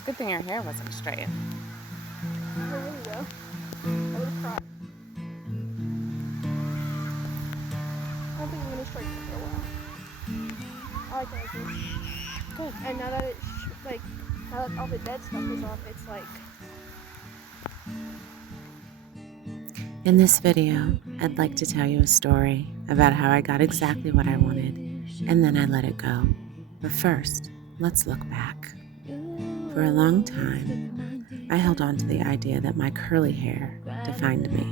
It's a good thing your hair wasn't straight. There we go. I would have cried. I don't think I'm gonna straighten it for a while. I like it like this. Good. And now that now that all the dead stuff is off, it's like. In this video, I'd like to tell you a story about how I got exactly what I wanted, and then I let it go. But first, let's look back. For a long time, I held on to the idea that my curly hair defined me.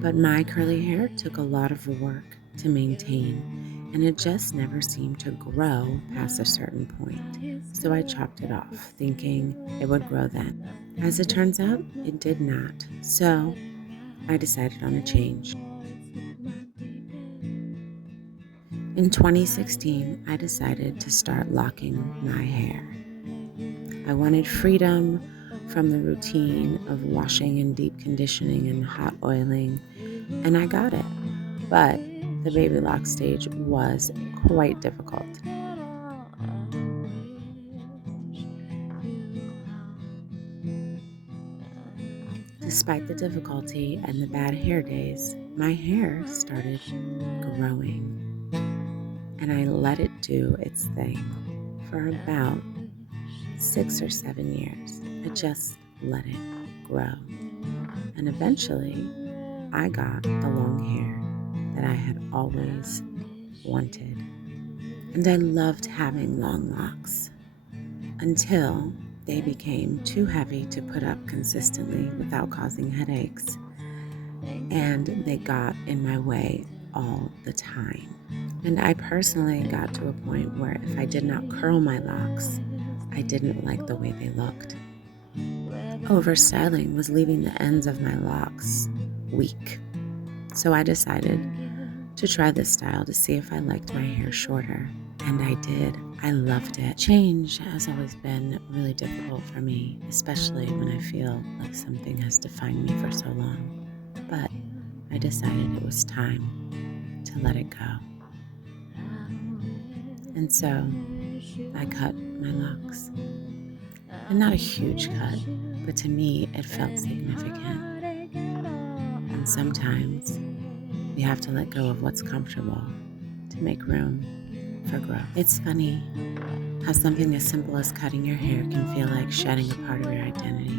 But my curly hair took a lot of work to maintain, and it just never seemed to grow past a certain point. So I chopped it off, thinking it would grow then. As it turns out, it did not. So I decided on a change. In 2016, I decided to start locking my hair. I wanted freedom from the routine of washing and deep conditioning and hot oiling, and I got it. But the baby lock stage was quite difficult. Despite the difficulty and the bad hair days, my hair started growing, and I let it do its thing for about 6 or 7 years. I just let it grow. And eventually, I got the long hair that I had always wanted. And I loved having long locks until they became too heavy to put up consistently without causing headaches. And they got in my way all the time. And I personally got to a point where if I did not curl my locks, I didn't like the way they looked. Overstyling was leaving the ends of my locks weak. So I decided to try this style to see if I liked my hair shorter. And I did. I loved it. Change has always been really difficult for me, especially when I feel like something has defined me for so long. But I decided it was time to let it go. And so I cut my locks. And not a huge cut, but to me it felt significant. And sometimes we have to let go of what's comfortable to make room for growth. It's funny how something as simple as cutting your hair can feel like shedding a part of your identity.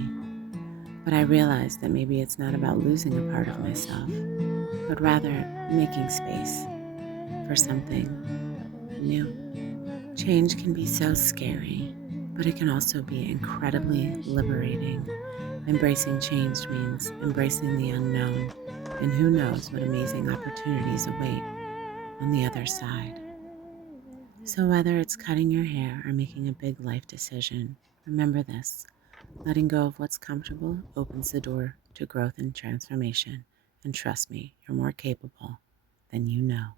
But I realized that maybe it's not about losing a part of myself, but rather making space for something new. Change can be so scary, but it can also be incredibly liberating. Embracing change means embracing the unknown, and who knows what amazing opportunities await on the other side. So whether it's cutting your hair or making a big life decision, remember this: letting go of what's comfortable opens the door to growth and transformation. And trust me, you're more capable than you know.